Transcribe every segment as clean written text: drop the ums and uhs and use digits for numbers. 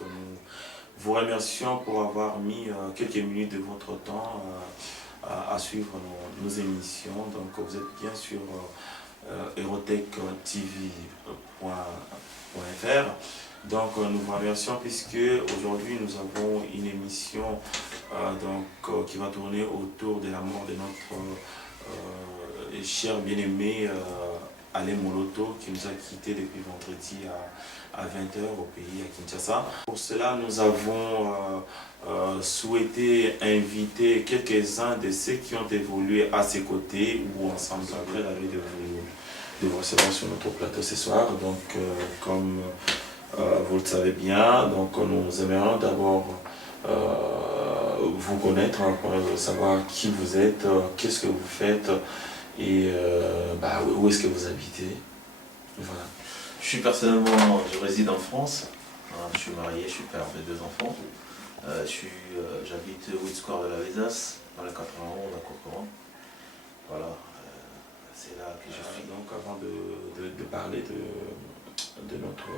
Nous vous remercions pour avoir mis quelques minutes de votre temps à suivre nos émissions. Donc vous êtes bien sur erotech.tv.fr. Donc nous vous remercions puisque aujourd'hui nous avons une émission qui va tourner autour de la mort de notre cher bien-aimé Alain Moloto, qui nous a quittés depuis vendredi à 20 h au pays, à Kinshasa. Pour cela, nous avons souhaité inviter quelques-uns de ceux qui ont évolué à ses côtés ou ensemble. Après, ravi de vous recevoir sur notre plateau ce soir. Donc, comme vous le savez bien, donc, nous aimerions d'abord vous connaître, savoir qui vous êtes, qu'est-ce que vous faites et où est-ce que vous habitez. Voilà. Je réside en France, je suis marié, je suis père de 2 enfants. J'habite 8 square de la Vézas, dans le 91 à Cocoran. Voilà, c'est là que je suis. Donc avant de parler de notre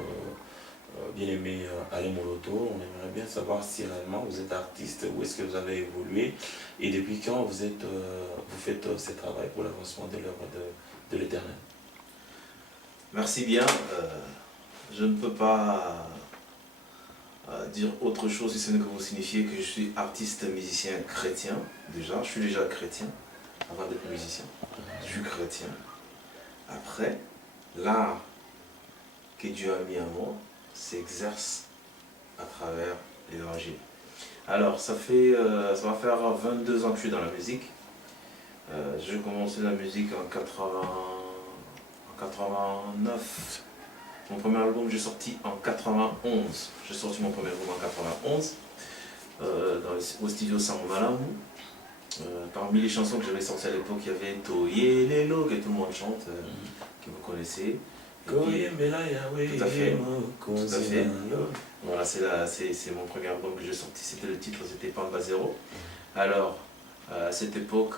bien-aimé Alain Moloto, on aimerait bien savoir si réellement vous êtes artiste, où est-ce que vous avez évolué et depuis quand vous faites ce travail pour l'avancement de l'œuvre de l'Éternel. Merci bien. Je ne peux pas dire autre chose si ce n'est que vous signifier que je suis artiste musicien chrétien. Déjà, je suis déjà chrétien avant d'être musicien. Je suis chrétien. Après, l'art que Dieu a mis en moi s'exerce à travers l'évangile. Alors, ça va faire 22 ans que je suis dans la musique. J'ai commencé la musique en 89. Mon premier album, j'ai sorti en 91. J'ai sorti mon premier album en 91 au studio Sambalam. Parmi les chansons que j'avais sorties à l'époque, il y avait Toye Lelo, que tout le monde chante, que vous connaissez. Tout à fait. Tout à fait. Voilà, c'est mon premier album que j'ai sorti. C'était le titre, c'était Pamba Zero. Alors, à cette époque,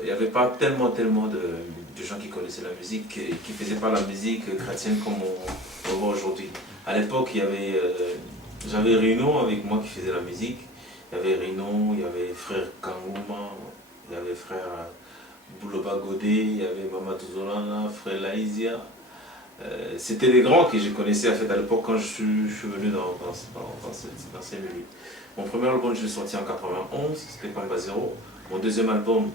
il n'y avait pas tellement de gens qui connaissaient la musique, qui ne faisaient pas la musique chrétienne comme on voit aujourd'hui. À l'époque, j'avais Rino avec moi qui faisait la musique. Il y avait Rino, il y avait frère Kangouma, il y avait frère Bouloba Godé, il y avait Mamadou Zolana, frère Laïzia. C'était des grands que je connaissais en fait, à l'époque quand je suis venu dans ces milieux. Mon premier album, je l'ai sorti en 91, c'était Pamba Zero. Mon deuxième album,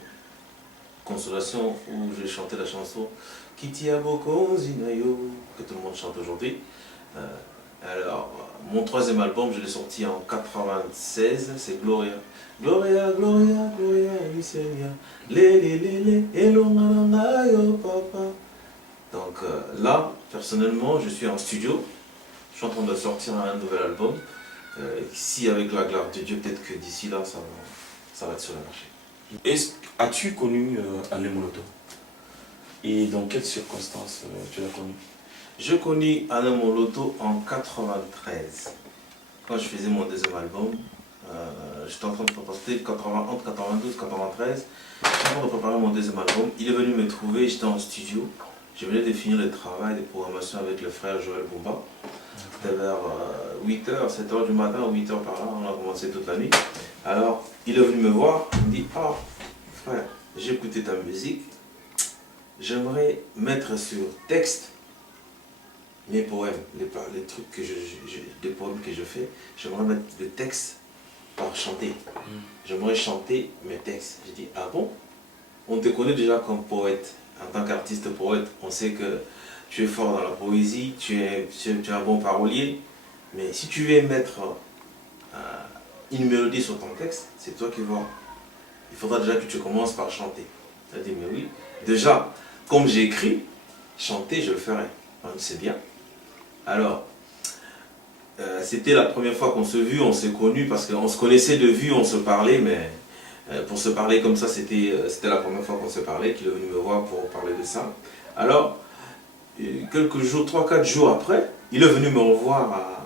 Consolation, où j'ai chanté la chanson Kiti Aboko Zinayo, que tout le monde chante aujourd'hui. Alors, mon troisième album, je l'ai sorti en 96, c'est Gloria. Gloria, Gloria, Gloria, Luciania, le, elonga yo papa. Donc là, personnellement, je suis en studio, je suis en train de sortir un nouvel album. Ici, avec la gloire de Dieu, peut-être que d'ici là, ça va être sur le marché. As-tu connu Alain Moloto? Et dans quelles circonstances tu l'as connu? Je connais Alain Moloto en 93. Quand je faisais mon deuxième album, j'étais en train de préparer entre 92 et 93. J'étais en train de préparer mon deuxième album. Il est venu me trouver, j'étais en studio. Je venais de finir le travail de programmation avec le frère Joël Boumba. C'était vers 8h, 7h du matin, 8h par là, on a commencé toute la nuit. Alors, il est venu me voir, il me dit « Ah, frère, j'ai écouté ta musique, j'aimerais mettre sur texte mes poèmes, les trucs des poèmes que je fais, j'aimerais mettre le texte par chanter. J'aimerais chanter mes textes. » J'ai dit « Ah bon? On te connaît déjà comme poète. En tant qu'artiste poète, on sait que tu es fort dans la poésie, tu es un bon parolier, mais si tu veux mettre une mélodie sur ton texte, c'est toi qui vas. Il faudra déjà que tu commences par chanter. Je dit, mais oui, déjà, comme j'ai écrit, chanter, je le ferai. C'est bien. Alors, c'était la première fois qu'on s'est vu, on s'est connus, parce qu'on se connaissait de vue, on se parlait, mais pour se parler comme ça, c'était la première fois qu'on se parlait, qu'il est venu me voir pour parler de ça. Alors, quelques jours, 3-4 jours après, il est venu me revoir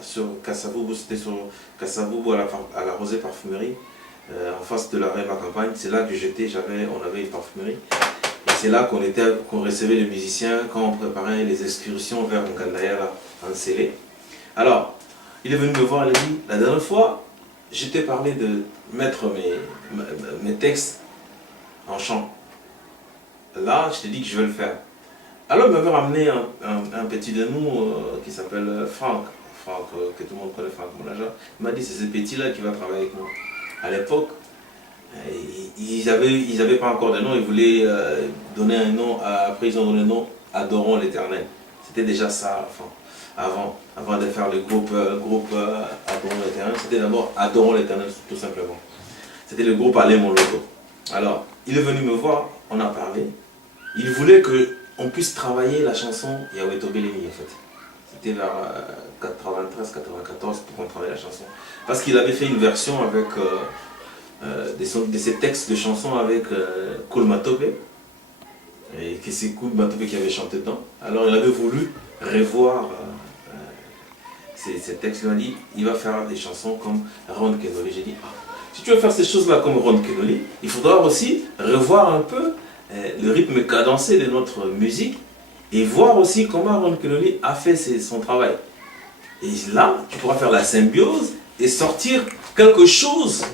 sur Kassavoubou, c'était sur Kassavoubou à la Rosée Parfumerie, en face de la Réma Campagne. C'est là que on avait une parfumerie. Et c'est là qu'on recevait les musiciens quand on préparait les excursions vers Nkandaya, là, en Célé. Alors, Il est venu me voir, il a dit, la dernière fois, je t'ai parlé de mettre mes textes en chant. Là, je t'ai dit que je vais le faire. Alors, il m'avait ramené un petit de nous qui s'appelle Franck. Franck, que tout le monde connaît, Franck Moulaja. Il m'a dit, c'est ce petit-là qui va travailler avec moi. À l'époque, ils avaient pas encore de nom, ils voulaient donner un nom, après ils ont donné le nom Adorons l'Éternel. C'était déjà ça, enfin, avant de faire le groupe Adorons l'Éternel, c'était d'abord Adorons l'Éternel, tout simplement. C'était le groupe Allez mon loto. Alors, il est venu me voir, on a parlé, il voulait qu'on puisse travailler la chanson Yahweh Tobelemi en fait. C'était vers 93-94 pour qu'on travaille la chanson. Parce qu'il avait fait une version avec de ses textes de chansons avec Koul Matope, et que c'est Koul Matope qui avait chanté dedans. Alors il avait voulu revoir ces textes. Il m'a dit, il va faire des chansons comme Ron Kenoli. J'ai dit, ah, si tu veux faire ces choses-là comme Ron Kenoli, il faudra aussi revoir un peu le rythme cadencé de notre musique et voir aussi comment Ron Kenoli a fait son travail. Et là, tu pourras faire la symbiose et sortir quelque chose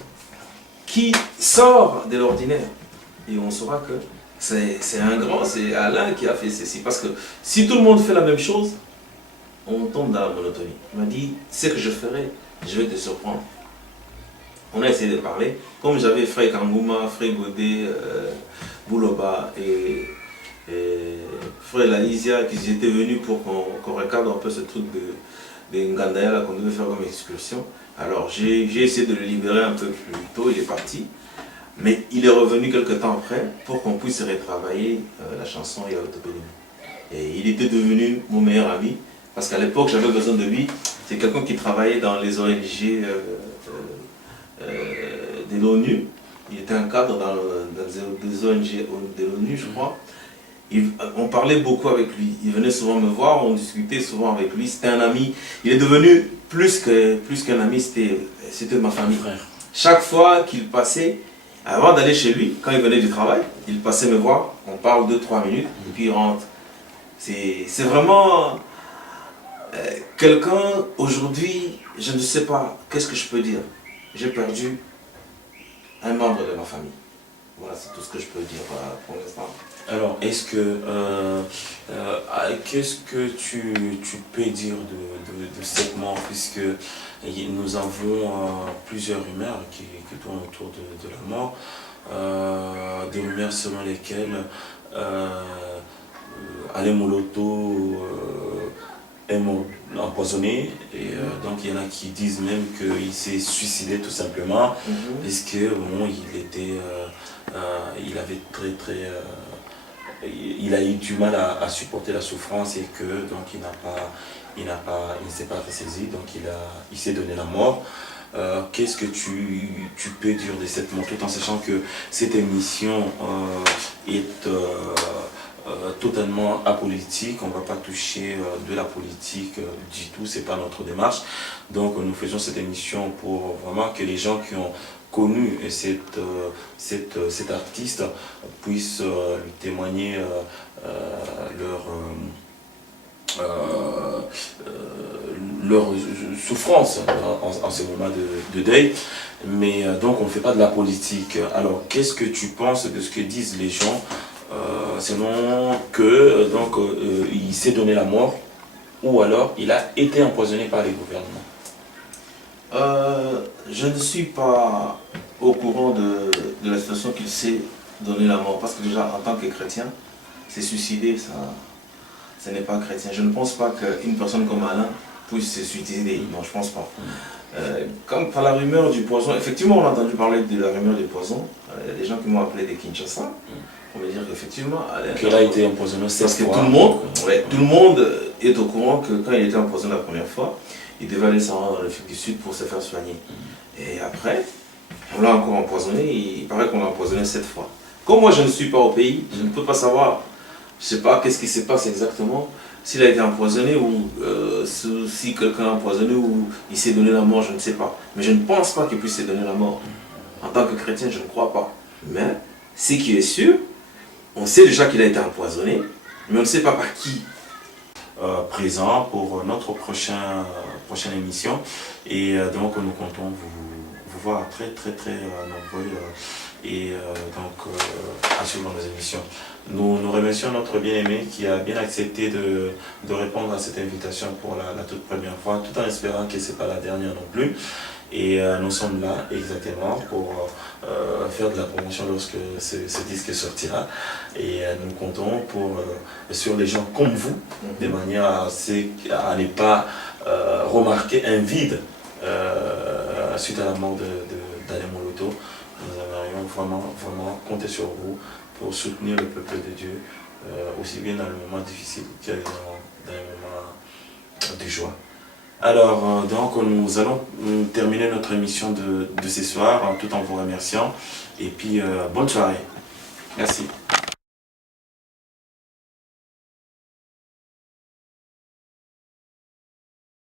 qui sort de l'ordinaire. Et on saura que c'est un grand, c'est Alain qui a fait ceci. Parce que si tout le monde fait la même chose, on tombe dans la monotonie. Il m'a dit, ce que je ferai, je vais te surprendre. On a essayé de parler. Comme j'avais Frère Kangouma, Frère Godet, Bouloba et Frère Lalisia qui étaient venus pour qu'on recadre un peu ce truc de Ngandaya qu'on devait faire comme excursion. Alors j'ai essayé de le libérer un peu plus tôt, il est parti. Mais il est revenu quelques temps après pour qu'on puisse retravailler la chanson Yahweh Tobelemi. Et il était devenu mon meilleur ami parce qu'à l'époque j'avais besoin de lui. C'est quelqu'un qui travaillait dans les ONG de l'ONU. Il était un cadre dans des ONG de l'ONU, je crois. On parlait beaucoup avec lui. Il venait souvent me voir, on discutait souvent avec lui. C'était un ami. Il est devenu plus qu'un ami, c'était ma famille. Frère. Chaque fois qu'il passait, avant d'aller chez lui, quand il venait du travail, il passait me voir, on parle 2-3 minutes, et puis il rentre. C'est vraiment quelqu'un, aujourd'hui, je ne sais pas, qu'est-ce que je peux dire. J'ai perdu un membre de ma famille. Voilà, c'est tout ce que je peux dire pour l'instant. Alors, qu'est-ce que tu peux dire de cette mort, puisque nous avons plusieurs rumeurs qui tournent autour de la mort, des rumeurs selon lesquelles Alain Moloto est empoisonné, et donc il y en a qui disent même qu'il s'est suicidé tout simplement, puisque bon, il avait il a eu du mal à supporter la souffrance, et que donc il ne s'est pas ressaisi, donc il s'est donné la mort. Qu'est-ce que tu peux dire de cette mort, tout en sachant que cette émission est totalement apolitique, on ne va pas toucher de la politique du tout, c'est pas notre démarche. Donc nous faisons cette émission pour vraiment que les gens qui ont connu cet artiste puissent lui témoigner leur souffrance en ces moments de deuil. Mais donc on ne fait pas de la politique. Alors qu'est-ce que tu penses de ce que disent les gens selon que il s'est donné la mort, ou alors il a été empoisonné par les gouvernements? Je ne suis pas au courant de la situation qu'il s'est donné la mort, parce que déjà en tant que chrétien, c'est suicider, ce n'est pas chrétien. Je ne pense pas qu'une personne comme Alain puisse se suicider, non, je ne pense pas. Comme par la rumeur du poison, effectivement on a entendu parler de la rumeur du poison. Il y a des gens qui m'ont appelé de Kinshasa pour me dire qu'effectivement qu'il a été empoisonné 7 fois. Parce que tout le monde est au courant que quand il était empoisonné la première fois, il devait aller s'en rendre dans l'Afrique du Sud pour se faire soigner. Et après, on l'a encore empoisonné, il paraît qu'on l'a empoisonné 7 fois. Comme moi je ne suis pas au pays, je ne peux pas savoir, je ne sais pas qu'est-ce qui se passe exactement, s'il a été empoisonné ou si quelqu'un l'a empoisonné ou il s'est donné la mort, je ne sais pas. Mais je ne pense pas qu'il puisse se donner la mort. En tant que chrétien, je ne crois pas. Mais ce qui est sûr, on sait déjà qu'il a été empoisonné, mais on ne sait pas par qui. présents pour notre prochaine émission. Et donc nous comptons vous voir très nombreux à suivre nos émissions. Nous remercions notre bien-aimé qui a bien accepté de répondre à cette invitation pour la toute première fois, tout en espérant que ce n'est pas la dernière non plus. Et nous sommes là exactement pour faire de la promotion lorsque ce disque sortira. Et nous comptons sur les gens comme vous, de manière à ne pas remarquer un vide suite à la mort d'Alain Moloto. Nous aimerions vraiment compter sur vous pour soutenir le peuple de Dieu, aussi bien dans le moment difficile que dans le moment de joie. Alors, donc, nous allons terminer notre émission de ce soir tout en vous remerciant. Et puis, bonne soirée. Merci.